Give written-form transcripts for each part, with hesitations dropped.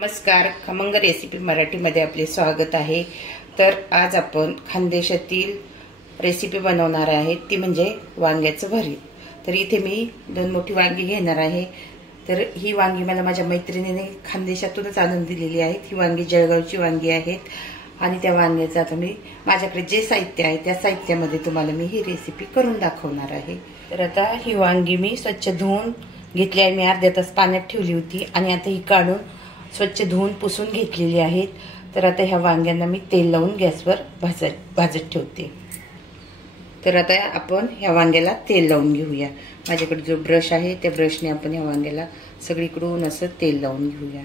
नमस्कार, खमंग रेसिपी मराठीमध्ये आपले स्वागत आहे। तर आज आपण खानदेशातील रेसिपी बनवणार आहे, ती म्हणजे वांग्याचं भरीत। तर इथे मी 2 मोठी वांगी घेणार आहे। तर ही वांगी मला माझ्या मैत्रिणीने खानदेशातूनच आणून दिलेली आहे। ही वांगी जळगावची वांगी आहेत आणि त्या वांग्याचं आता मी माझ्याकडे जे साहित्य आहे त्या साहित्यामध्ये तुम्हाला मी ही रेसिपी करून दाखवणार आहे। तर आता ही वांगी मी स्वच्छ धुवून घेतली आहे। मी अर्ध्या तास पाण्यात ठेवली होती आणि आता ही काढून स्वच्छ धुवून पुसून घेतलेली आहेत। तर आता ह्या वांग्यांना मी तेल लावून गॅसवर भाजत ठेवते। तर आता आपण ह्या वांग्याला तेल लावून घेऊया। माझ्याकडे जो ब्रश आहे त्या ब्रशने आपण ह्या वांग्याला सगळीकडून असं तेल लावून घेऊया।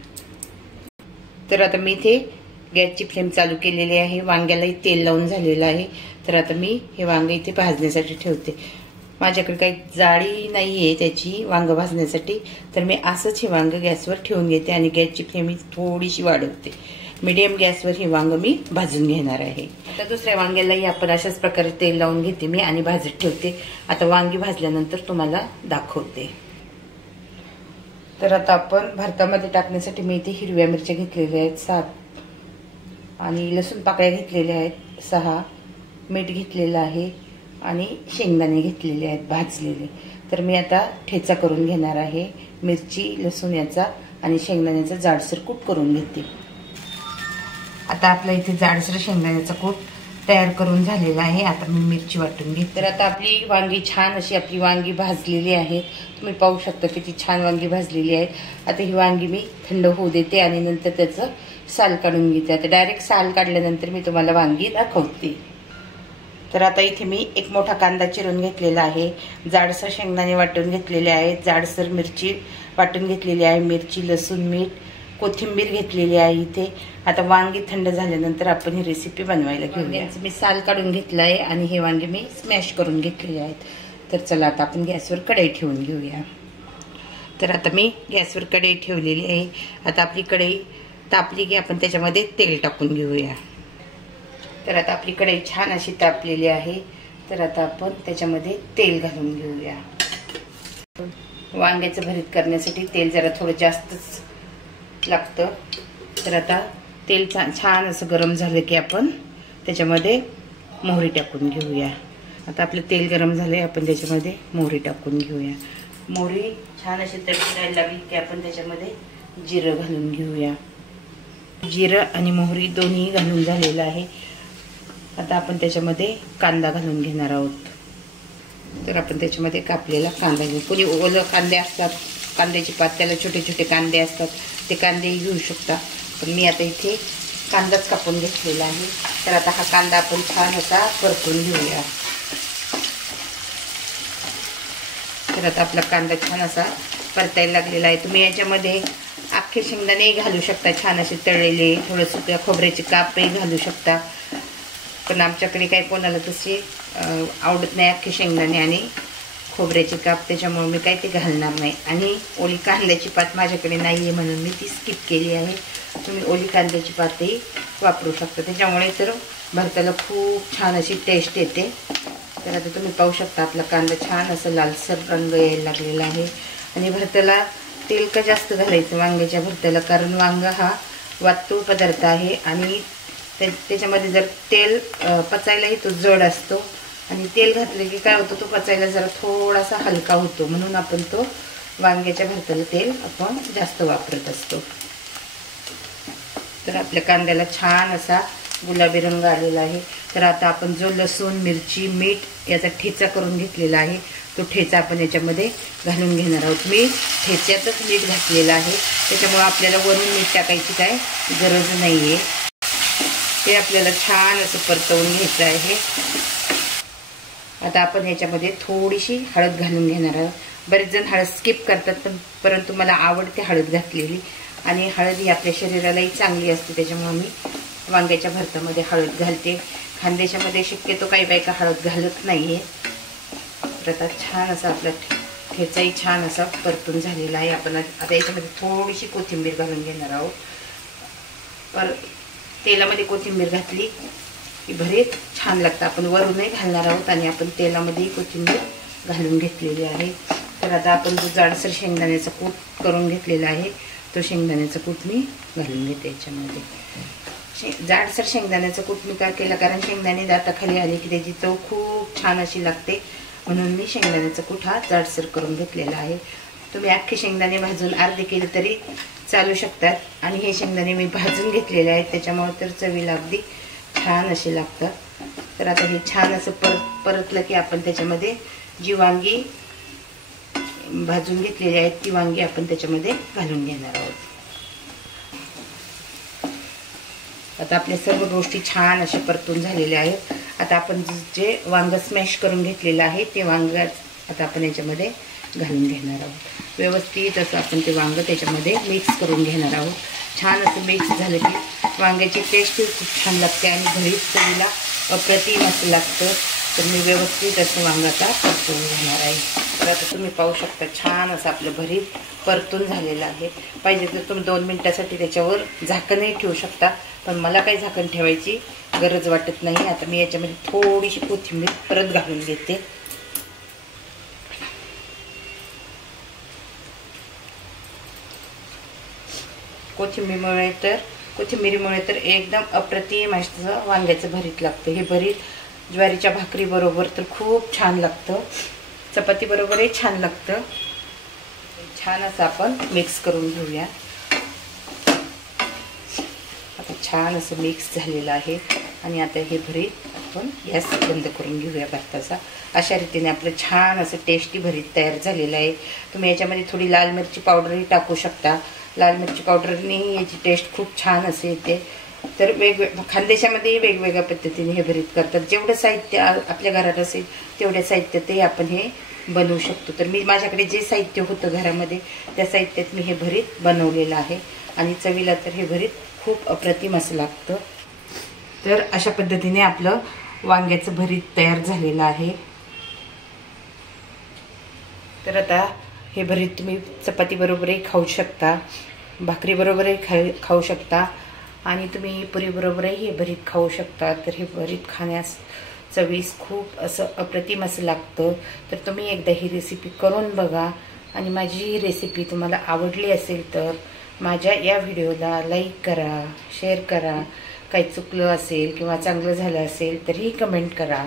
तर आता मी इथे गॅसची फ्लेम चालू केलेली आहे, वांग्यालाही तेल लावून झालेलं आहे। तर आता मी हे वांगे इथे भाजण्यासाठी ठेवते। माझ्याकडे काही जाळी नाहीये त्याची वांग भाजण्यासाठी, तर मी असंच हे वांग गॅसवर ठेवून घेते आणि गॅसची फ्लेम थोडीशी वाढवते। मीडियम गॅसवर हे वांग मी भाजून घेणार आहे। आता दुसऱ्या वांग्यालाही आपण अशाच प्रकारे तेल लावून घेते मी आणि भाजत ठेवते। आता वांगी भाजल्यानंतर तुम्हाला दाखवते। तर आता आपण भरतामध्ये टाकण्यासाठी मी इथे हिरव्या मिरच्या घेतलेल्या आहेत 7 आणि लसूण पाकळ्या घेतलेल्या आहेत 6, मीठ घेतलेलं आहे आणि शेंगदाणे घेतलेले आहेत भाजलेले। तर मी आता ठेचा करून घेणार आहे। मिरची लसूण याचा आणि शेंगदाण्याचा जाडसर कूट करून घेते। आता आपल्या इथे जाडसर शेंगदाण्याचा कूट तयार करून झालेला आहे। आता मी मिरची वाटून घेते। तर आता आपली वांगी छान अशी आपली वांगी भाजलेली आहे। तुम्ही पाहू शकता किती छान वांगी भाजलेली आहेत। आता ही वांगी मी थंड होऊ देते आणि नंतर त्याचं साल काढून घेते। आता डायरेक्ट साल काढल्यानंतर मी तुम्हाला वांगी दाखवते। तर आता इथे मी एक मोठा कांदा चिरून घेतलेला आहे, जाडसर शेंगदाणे वाटून घेतलेले आहेत, जाडसर मिरची वाटून घेतलेली आहे, मिरची लसूण मीठ कोथिंबीर घेतलेली आहे इथे। आता वांगी थंड झाल्यानंतर आपण ही रेसिपी बनवायला घेऊया। मी साल काढून घेतला आहे आणि हे वांगे मी स्मॅश करून घेतलेले आहेत। तर चला आता आपण गॅसवर कढई ठेवून घेऊया। तर आता मी गॅसवर कढई ठेवलेली आहे। आता आपली कढई तापली की आपण त्याच्यामध्ये तेल टाकून घेऊया। तर आता आपली कढई छान अशी तापलेली आहे। तर आता आपण त्याच्यामध्ये तेल घालून घेऊया। वांग्याचं भरीत करण्यासाठी तेल जरा थोडं जास्तच लागतं। तर आता तेल छान असं गरम झालं की आपण त्याच्यामध्ये मोहरी टाकून घेऊया। आता आपलं तेल गरम झालंय, आपण त्याच्यामध्ये मोहरी टाकून घेऊया। मोहरी छान अशी तडतडायला लागली की आपण त्याच्यामध्ये जिरं घालून घेऊया। जिरं आणि मोहरी दोन्ही घालून झालेलं आहे। आता आपण त्याच्यामध्ये कांदा घालून घेणार आहोत। तर आपण त्याच्यामध्ये कापलेला कांदा घेऊ। कोणी ओलं कांदे असतात, कांद्याची पात त्याला छोटे छोटे कांदे असतात, ते कांदेही घेऊ शकता। पण मी आता इथे कांदाच कापून घेतलेला आहे। तर आता हा कांदा आपण छान असा परतून घेऊया। तर आता आपला कांदा छान असा परतायला लागलेला आहे। तुम्ही याच्यामध्ये अख्खे शेंगदाणे घालू शकता, छान असे तळलेले, थोडं सुक्या खोबऱ्याचे कापही घालू शकता। पण आमच्याकडे काही कोणाला तसे आवडत नाही अख्खे शेंगदाणे आणि खोबऱ्याचे काप, त्याच्यामुळे मी काही ते घालणार नाही। आणि ओली कांद्याची पात माझ्याकडे नाही आहे म्हणून मी ती स्किप केली आहे। तुम्ही ओली कांद्याची पातही वापरू शकता, त्याच्यामुळे तर भरताला खूप छान अशी टेस्ट येते। तर आता तुम्ही पाहू शकता आपला कांदा छान असं लालसर रंग यायला लागलेला आहे। आणि भरताला तेल का जास्त घालायचं वांग्याच्या भरताला, कारण वांगा हा वातूळ पदार्थ आहे आणि त्याच्यामध्ये जर तेल पचायलाही तो जड असतो आणि तेल घातले की काय होतं, तो पचायला जरा थोडासा हलका होतो, म्हणून आपण तो वांग्याच्या भरताला तेल आपण जास्त वापरत असतो। तर आपल्या कांद्याला छान असा गुलाबी रंग आलेला आहे। तर आता आपण जो लसूण मिरची मीठ याचा ठेचा करून घेतलेला आहे तो ठेचा आपण याच्यामध्ये घालून घेणार आहोत। मी ठेच्यातच मीठ घातलेलं आहे, त्याच्यामुळे आपल्याला वरून मीठ टाकायची काय गरज नाहीये। ते आपल्याला छान असं परतवून घ्यायचं आहे। आता आपण याच्यामध्ये थोडीशी हळद घालून घेणार आहोत। बरेच जण हळद स्किप करतात, परंतु मला आवडते हळद घातलेली आणि हळद ही आपल्या शरीरालाही चांगली असते, त्याच्यामुळे मी वांग्याच्या भरतामध्ये हळद घालते। खानदेशामध्ये शक्यतो काही बायका हळद घालत नाहीये। तर आता छान असा आपला ठेचाही छान असा परतून झालेला आहे। आपण आता याच्यामध्ये थोडीशी कोथिंबीर घालून घेणार आहोत। तेलामध्ये कोथिंबीर घातली की भरीत छान लागतं। आपण वरूनही घालणार आहोत आणि आपण तेलामध्ये कोथिंबीर घालून घेतलेली आहे। तर आता आपण जो जाडसर शेंगदाण्याचा कूट करून घेतलेला आहे तो शेंगदाण्याचं कूट मी घालून घेते याच्यामध्ये। जाडसर शेंगदाण्याचं कूट मी का केलं, कारण शेंगदाणे दाताखाली आले की त्याची चव खूप छान अशी लागते, म्हणून मी शेंगदाण्याचा कूट हा जाडसर करून घेतलेला आहे। तुम्ही अख्खे शेंगदाणे भाजून अर्धे केले तरी चालू शकतात, आणि हे शेंगदाणे मी भाजून घेतलेले आहेत, त्याच्यामुळे तर चवीला अगदी छान असे लागतात। तर आता हे छान असं परतलं की आपण त्याच्यामध्ये जी वांगी भाजून घेतलेली आहेत ती वांगी आपण त्याच्यामध्ये घालून घेणार आहोत। आता आपल्या सर्व गोष्टी छान अशा परतून झालेल्या आहेत। आता आपण जे वांग स्मॅश करून घेतलेलं आहे ते वांग आता आपण याच्यामध्ये घालून घेणार आहोत। व्यवस्थित असं आपण ते वांग त्याच्यामध्ये मिक्स करून घेणार आहोत। छान असं मिक्स झालं की वांग्याची टेस्ट खूप छान लागते आणि भरीत चवीला अप्रतिम असं लागतं। तर मी व्यवस्थित असं वांग आता परतून घेणार आहे। तर आता तुम्ही पाहू शकता छान असं आपलं भरीत परतून झालेलं आहे। पाहिजे तर तुम्ही 2 मिनिटासाठी त्याच्यावर झाकणही ठेवू शकता, पण मला काही झाकण ठेवायची गरज वाटत नाही। आता मी याच्यामध्ये थोडीशी कोथिंबीर परत घालून घेते। कोथिंबीरीमुळे तर एकदम अप्रतिम असं वांग्याचं भरीत लागतं। हे भरीत ज्वारीच्या भाकरी बरोबर तर खूप छान लागतं, चपाती बरोबरही छान लागतं। छान असं आपण मिक्स करून घेऊया। आता छान असं मिक्स झालेलं आहे आणि आता हे भरीत आपण गॅस बंद करून घेऊया भरताचा। अशा रीतीने आपलं छान असं टेस्टी भरीत तयार झालेलं आहे। तुम्ही याच्यामध्ये थोडी लाल मिरची पावडरही टाकू शकता, लाल मिरची पावडरने याची टेस्ट खूप छान असे येते। तर खानदेशामध्ये वेगवेगळ्या पद्धतीने हे भरीत करतात। जेवढं साहित्य आपल्या घरात असेल तेवढ्या साहित्यातही आपण हे बनवू शकतो। तर मी माझ्याकडे जे साहित्य होतं घरामध्ये त्या साहित्यात मी हे भरीत बनवलेलं आहे आणि चवीला तर हे भरीत खूप अप्रतिम असं लागतं। तर अशा पद्धतीने आपलं वांग्याचं भरीत तयार झालेलं आहे। तर आता हे भरीत तुम्ही चपाती बरोबरही खाऊ शकता, भाकरी बरोबरही खाऊ शकता आणि तुम्ही पुरी बरोबरही हे भरीत खाऊ शकता। तर हे भरीत खाण्यास चवीस खूप असं अप्रतिम असं लागतं। तर तुम्ही एकदा ही रेसिपी करून बघा आणि माझी ही रेसिपी तुम्हाला आवडली असेल तर माझ्या या व्हिडिओला लाईक करा, शेअर करा, काही चुकलं असेल किंवा चांगलं झालं असेल तरीही कमेंट करा।